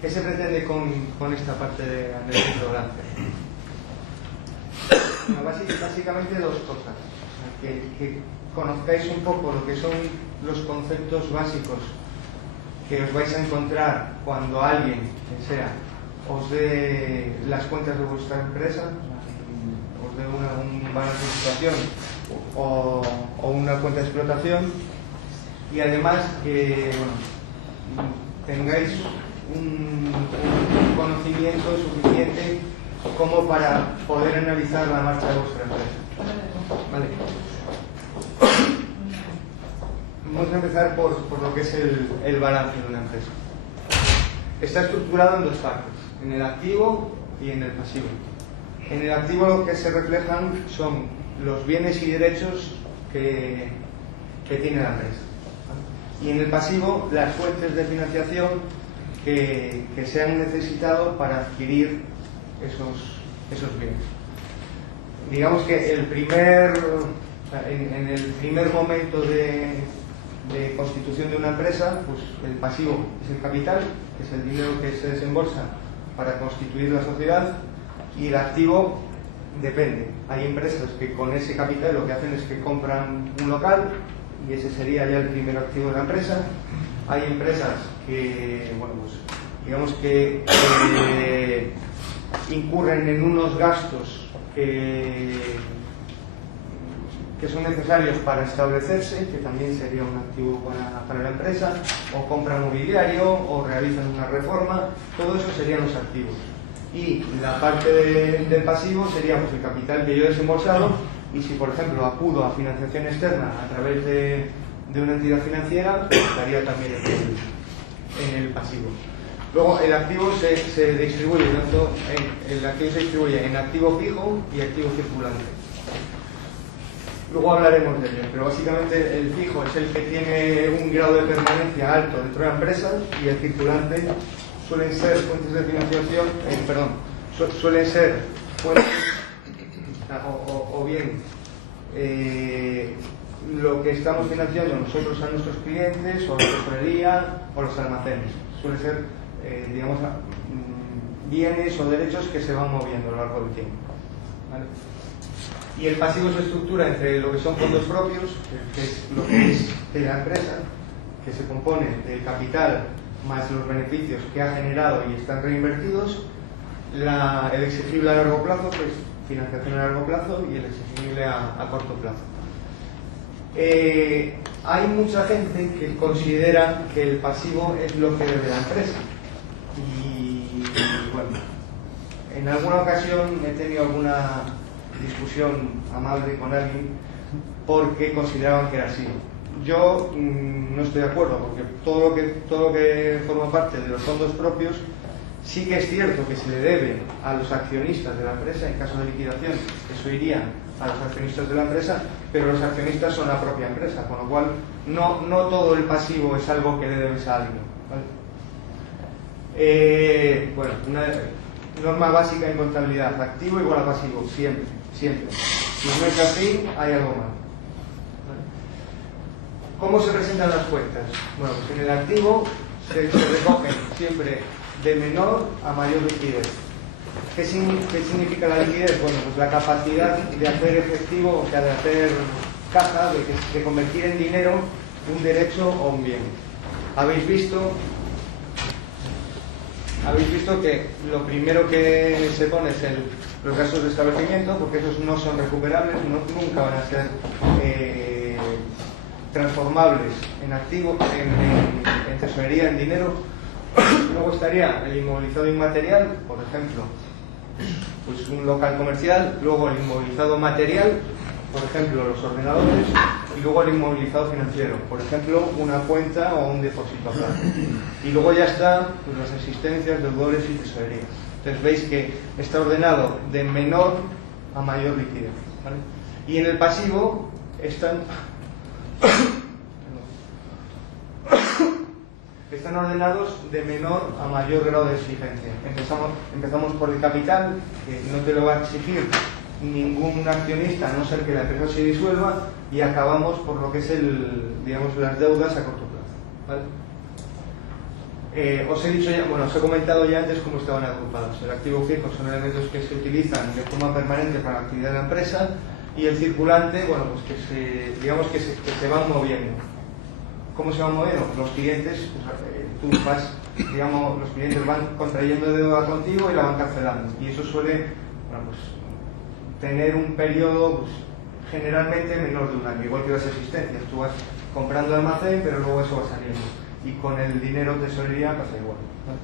¿Qué se pretende con esta parte de análisis de balance? Bueno, básicamente dos cosas. Que conozcáis un poco lo que son los conceptos básicos que os vais a encontrar cuando alguien, que sea, os dé las cuentas de vuestra empresa, os dé un balance de situación o una cuenta de explotación, y además que tengáis un conocimiento suficiente como para poder analizar la marcha de vuestra empresa. ¿Vale? Vamos a empezar por lo que es el balance de una empresa. Está estructurado en dos partes, en el activo y en el pasivo. En el activo lo que se reflejan son los bienes y derechos que tiene la empresa. Y en el pasivo, las fuentes de financiación que se han necesitado para adquirir esos bienes. Digamos que en el primer momento de constitución de una empresa, pues el pasivo es el capital, que es el dinero que se desembolsa para constituir la sociedad, y el activo depende. Hay empresas que con ese capital lo que hacen es que compran un local, y ese sería ya el primer activo de la empresa. Hay empresas que, digamos que incurren en unos gastos que son necesarios para establecerse, que también sería un activo para la empresa, o compran mobiliario, o realizan una reforma. Todo eso serían los activos. Y la parte del pasivo sería pues el capital que yo he desembolsado, y si por ejemplo acudo a financiación externa a través de una entidad financiera, pues estaría también en el pasivo. Luego el activo se distribuye, el activo se distribuye en activo fijo y activo circulante. Luego hablaremos de ello, pero básicamente el fijo es el que tiene un grado de permanencia alto dentro de la empresa, y el circulante suelen ser fuentes de financiación, suelen ser fuentes, o bien lo que estamos financiando nosotros a nuestros clientes, o la tesorería, o los almacenes. Suele ser, digamos, bienes o derechos que se van moviendo a lo largo del tiempo. ¿Vale? Y el pasivo se estructura entre lo que son fondos propios, que es lo que es de la empresa, que se compone del capital más los beneficios que ha generado y están reinvertidos, el exigible a largo plazo, que es financiación a largo plazo, y el exigible a corto plazo. Hay mucha gente que considera que el pasivo es lo que debe la empresa, y bueno, en alguna ocasión he tenido alguna discusión amable con alguien porque consideraban que era así. Yo no estoy de acuerdo, porque todo lo que forma parte de los fondos propios sí que es cierto que se le debe a los accionistas de la empresa. En caso de liquidación, eso iría a los accionistas de la empresa, pero los accionistas son la propia empresa, con lo cual no todo el pasivo es algo que le debes a alguien, ¿vale? Una norma básica en contabilidad: activo igual a pasivo, siempre. Si no es así, hay algo mal. ¿Cómo se presentan las cuentas? Bueno, pues en el activo se recogen siempre de menor a mayor liquidez. ¿Qué significa la liquidez? Bueno, pues la capacidad de hacer efectivo, o sea, de hacer caja, de convertir en dinero un derecho o un bien. Habéis visto que lo primero que se pone es los gastos de establecimiento, porque esos no son recuperables, nunca van a ser transformables en activo, en tesorería, en dinero. Luego estaría el inmovilizado inmaterial, por ejemplo, pues un local comercial. Luego el inmovilizado material, por ejemplo, los ordenadores. Y luego el inmovilizado financiero, por ejemplo, una cuenta o un depósito a plazo. Y luego ya está pues las existencias, deudores y tesorería. Entonces veis que está ordenado de menor a mayor liquidez, ¿vale? Y en el pasivo están ordenados de menor a mayor grado de exigencia. Empezamos por el capital, que no te lo va a exigir ningún accionista a no ser que la empresa se disuelva, y acabamos por lo que es digamos, las deudas a corto plazo, ¿vale? Os he dicho ya, bueno, os he comentado ya antes cómo estaban agrupados. El activo fijo son elementos que se utilizan de forma permanente para la actividad de la empresa, y el circulante, bueno, pues digamos que se van moviendo. ¿Cómo se van moviendo? Los clientes, pues, tú vas, digamos, los clientes van contrayendo deuda contigo y la van cancelando, y eso suele, bueno, pues, tener un periodo, pues, generalmente menor de un año, igual que las existencias. Tú vas comprando almacén, pero luego eso va saliendo, y con el dinero de tesorería pasa igual, ¿no?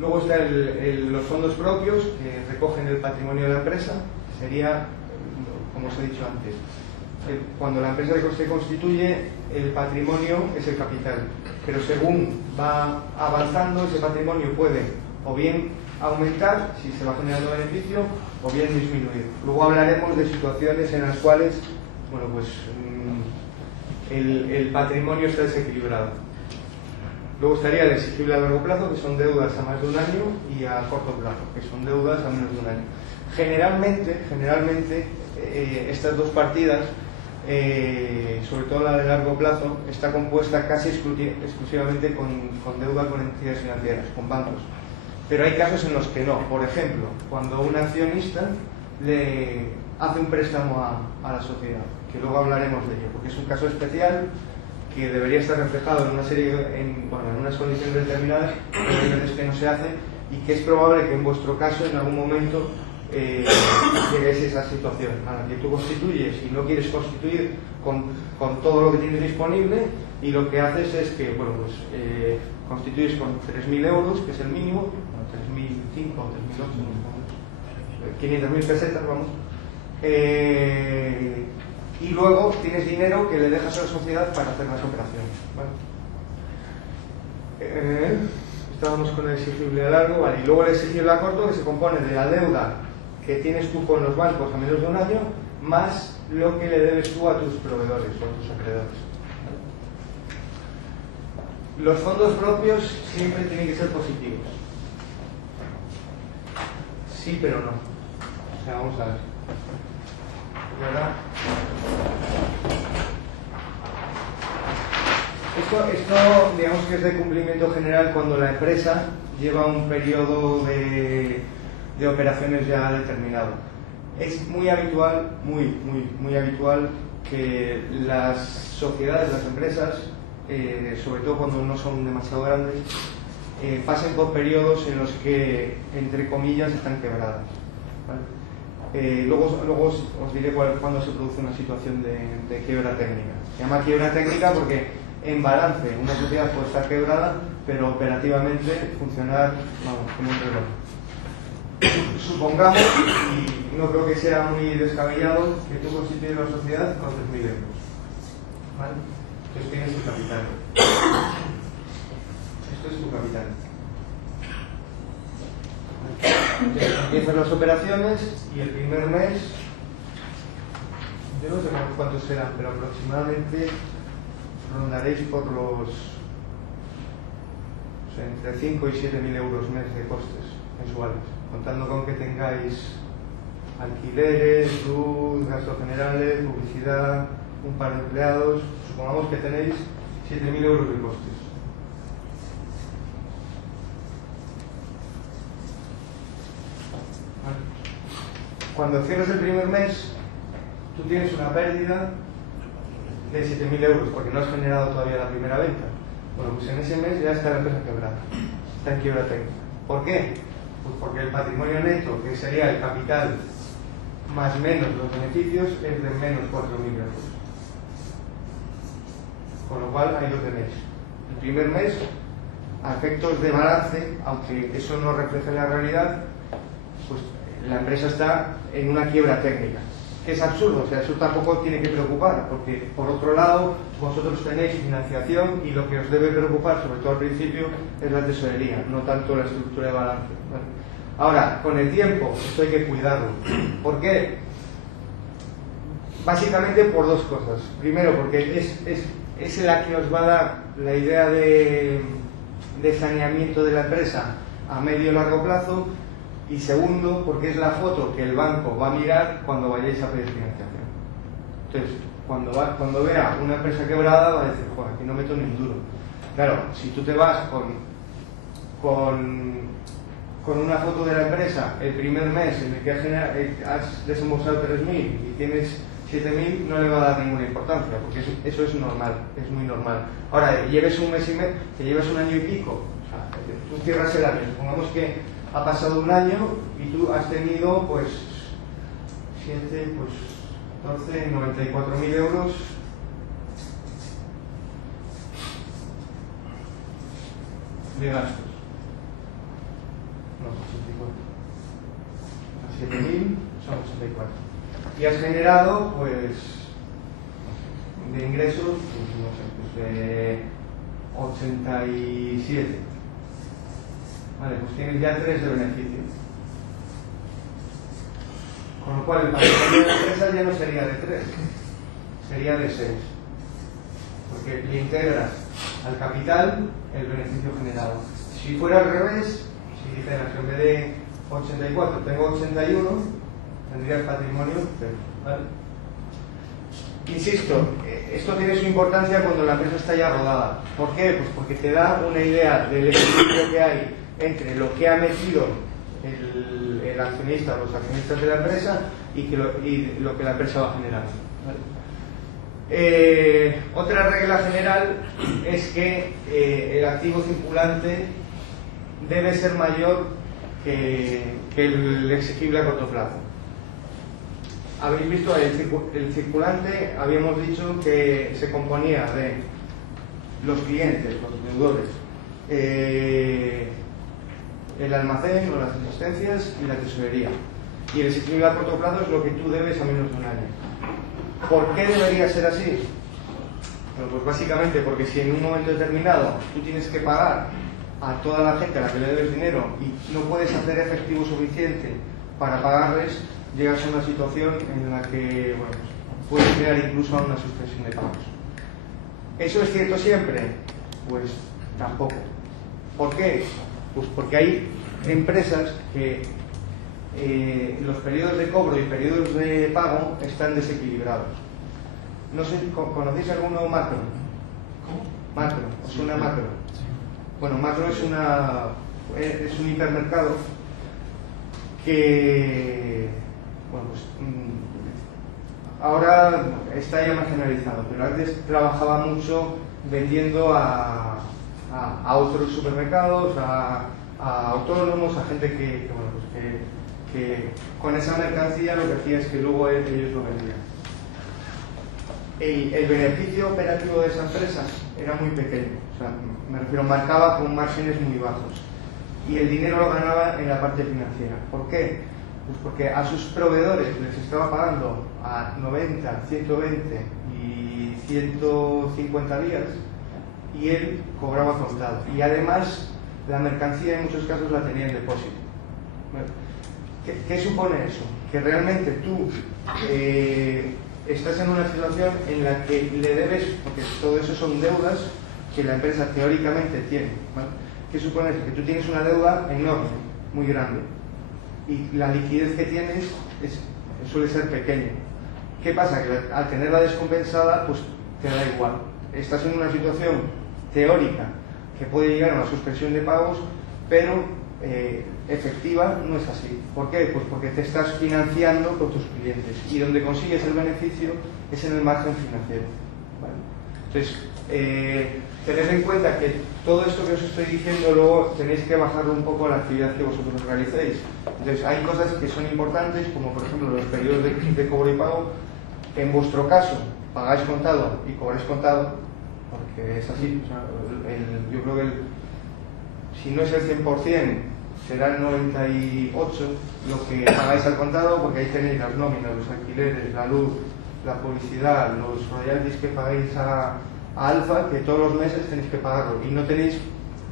Luego están los fondos propios, que recogen el patrimonio de la empresa. Sería, como os he dicho antes, cuando la empresa se constituye, el patrimonio es el capital, pero según va avanzando, ese patrimonio puede o bien aumentar si se va generando beneficio, o bien disminuir. Luego hablaremos de situaciones en las cuales, bueno, pues el patrimonio está desequilibrado. Luego estaría el exigible a largo plazo, que son deudas a más de un año, y a corto plazo, que son deudas a menos de un año. Generalmente estas dos partidas, sobre todo la de largo plazo, está compuesta casi exclusivamente con deuda con entidades financieras, con bancos. Pero hay casos en los que no. Por ejemplo, cuando un accionista le hace un préstamo a la sociedad, que luego hablaremos de ello, porque es un caso especial que debería estar reflejado en una serie, en unas condiciones determinadas, pero hay veces que no se hace, y que es probable que en vuestro caso en algún momento lleguéis a esa situación a la que tú constituyes y no quieres constituir con todo lo que tienes disponible, y lo que haces es que, bueno, pues constituyes con 3.000 euros, que es el mínimo, 3.005 o 3.008, 500.000 pesetas, vamos, y luego tienes dinero que le dejas a la sociedad para hacer las operaciones, ¿vale? Estábamos con el exigible a largo, ¿vale? Y luego el exigible a corto, que se compone de la deuda que tienes tú con los bancos a menos de un año, más lo que le debes tú a tus proveedores o a tus acreedores. Los fondos propios siempre tienen que ser positivos. Sí, pero no. O sea, vamos a ver. ¿Verdad? Esto, digamos que es de cumplimiento general cuando la empresa lleva un periodo de operaciones ya determinado. Es muy habitual, muy habitual, que las sociedades, las empresas, sobre todo cuando no son demasiado grandes, pasen por periodos en los que, entre comillas, están quebradas, ¿vale? Luego os diré cuándo se produce una situación de quiebra técnica. Se llama quiebra técnica porque en balance una sociedad puede estar quebrada, pero operativamente funcionar, vamos, como un reloj. Supongamos, y no creo que sea muy descabellado, que tú constituyes la sociedad con 3.000 euros, ¿vale? Entonces tienes tu capital. Esto es tu capital. Empiezan las operaciones y el primer mes, yo no sé cuántos serán, pero aproximadamente rondaréis por los, o sea, entre 5 y 7.000 euros mes de costes mensuales, contando con que tengáis alquileres, luz, gastos generales, publicidad, un par de empleados. Supongamos que tenéis 7.000 euros de costes. Cuando cierres el primer mes, tú tienes una pérdida de 7.000 euros porque no has generado todavía la primera venta. Bueno, pues en ese mes ya está la empresa quebrada, está en quiebra técnica. ¿Por qué? Pues porque el patrimonio neto, que sería el capital más menos los beneficios, es de menos 4.000 euros. Con lo cual ahí lo tenéis. El primer mes, a efectos de balance, aunque eso no refleje la realidad, pues la empresa está en una quiebra técnica, que es absurdo. O sea, eso tampoco tiene que preocupar, porque por otro lado vosotros tenéis financiación y lo que os debe preocupar, sobre todo al principio, es la tesorería, no tanto la estructura de balance, ¿vale? Ahora, con el tiempo, esto hay que cuidarlo. ¿Por qué? Básicamente por dos cosas. Primero, porque es la que os va a dar la idea de saneamiento de la empresa a medio y largo plazo. Y segundo, porque es la foto que el banco va a mirar cuando vayáis a pedir financiación. Entonces, cuando vea una empresa quebrada, va a decir, joder, aquí no meto ni un duro. Claro, si tú te vas con una foto de la empresa el primer mes en el que has desembolsado 3.000 y tienes 7.000, no le va a dar ninguna importancia, porque eso es normal, es muy normal. Ahora, lleves un mes y medio, que lleves un año y pico, o sea, tú cierras el año, supongamos que ha pasado un año y tú has tenido, pues, 7, pues, 12, 94.000 euros de gastos. No, 84. A 7.000 son 84. Y has generado, pues, de ingresos, pues, no sé, pues de 87. Vale, pues tienes ya 3 de beneficio. Con lo cual el patrimonio de la empresa ya no sería de 3, sería de 6. Porque le integras al capital el beneficio generado. Si fuera al revés, si dijeras que en vez de 84 tengo 81, tendría el patrimonio 0. ¿Vale? Insisto, esto tiene su importancia cuando la empresa está ya rodada. ¿Por qué? Pues porque te da una idea del equilibrio que hay entre lo que ha metido el accionista o los accionistas de la empresa y lo que la empresa va generando. ¿Vale? Otra regla general es que el activo circulante debe ser mayor que el exigible a corto plazo. Habéis visto el circulante, habíamos dicho que se componía de los clientes, los deudores, el almacén o las existencias y la tesorería. Y el exigible a corto plazo es lo que tú debes a menos de un año. ¿Por qué debería ser así? Bueno, pues básicamente porque si en un momento determinado tú tienes que pagar a toda la gente a la que le debes dinero y no puedes hacer efectivo suficiente para pagarles, llegas a una situación en la que, bueno, pues, puedes llegar incluso a una suspensión de pagos. ¿Eso es cierto siempre? Pues tampoco. ¿Por qué? Pues porque hay empresas que los periodos de cobro y periodos de pago están desequilibrados. No sé, ¿conocéis alguno Macro? ¿Cómo? Macro, ¿os suena Macro? Bueno, Macro es un hipermercado que, bueno, pues, ahora está ya marginalizado, pero antes trabajaba mucho vendiendo a otros supermercados, a autónomos, a gente que con esa mercancía lo que hacía es que luego ellos lo vendían. El beneficio operativo de esa empresa era muy pequeño, o sea, me refiero, marcaba con márgenes muy bajos y el dinero lo ganaba en la parte financiera. ¿Por qué? Pues porque a sus proveedores les estaba pagando a 90, 120 y 150 días y él cobraba contado. Y además la mercancía en muchos casos la tenía en depósito. ¿Qué supone eso? Que realmente tú estás en una situación en la que le debes, porque todo eso son deudas que la empresa teóricamente tiene, ¿vale? ¿Qué supone eso? Que tú tienes una deuda enorme, muy grande, y la liquidez que tienes suele ser pequeña. ¿Qué pasa? Que al tenerla descompensada, pues te da igual. Estás en una situación teórica que puede llegar a una suspensión de pagos, pero efectiva no es así. ¿Por qué? Pues porque te estás financiando con tus clientes y donde consigues el beneficio es en el margen financiero. ¿Vale? Entonces, tened en cuenta que todo esto que os estoy diciendo luego tenéis que bajarlo un poco a la actividad que vosotros realicéis. Entonces, hay cosas que son importantes, como por ejemplo los periodos de cobro y pago. En vuestro caso, pagáis contado y cobráis contado, porque es así. O sea, yo creo que si no es el 100%, será el 98% lo que pagáis al contado, porque ahí tenéis las nóminas, los alquileres, la luz, la publicidad, los royalties que pagáis a Alfa, que todos los meses tenéis que pagarlo, y no tenéis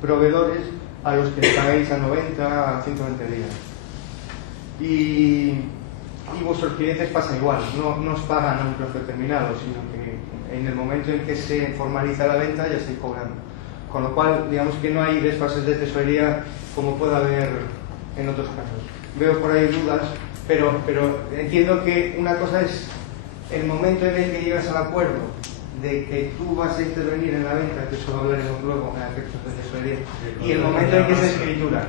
proveedores a los que pagáis a 90, a 120 días. Y vuestros clientes pasa igual, no os pagan a un plazo determinado, sino que en el momento en que se formaliza la venta ya estáis cobrando. Con lo cual, digamos que no hay desfases de tesorería como puede haber en otros casos. Veo por ahí dudas, pero entiendo que una cosa es el momento en el que llegas al acuerdo de que tú vas a intervenir en la venta, que eso lo hablaremos luego en efectos de tesorería, y el momento en que se escritura.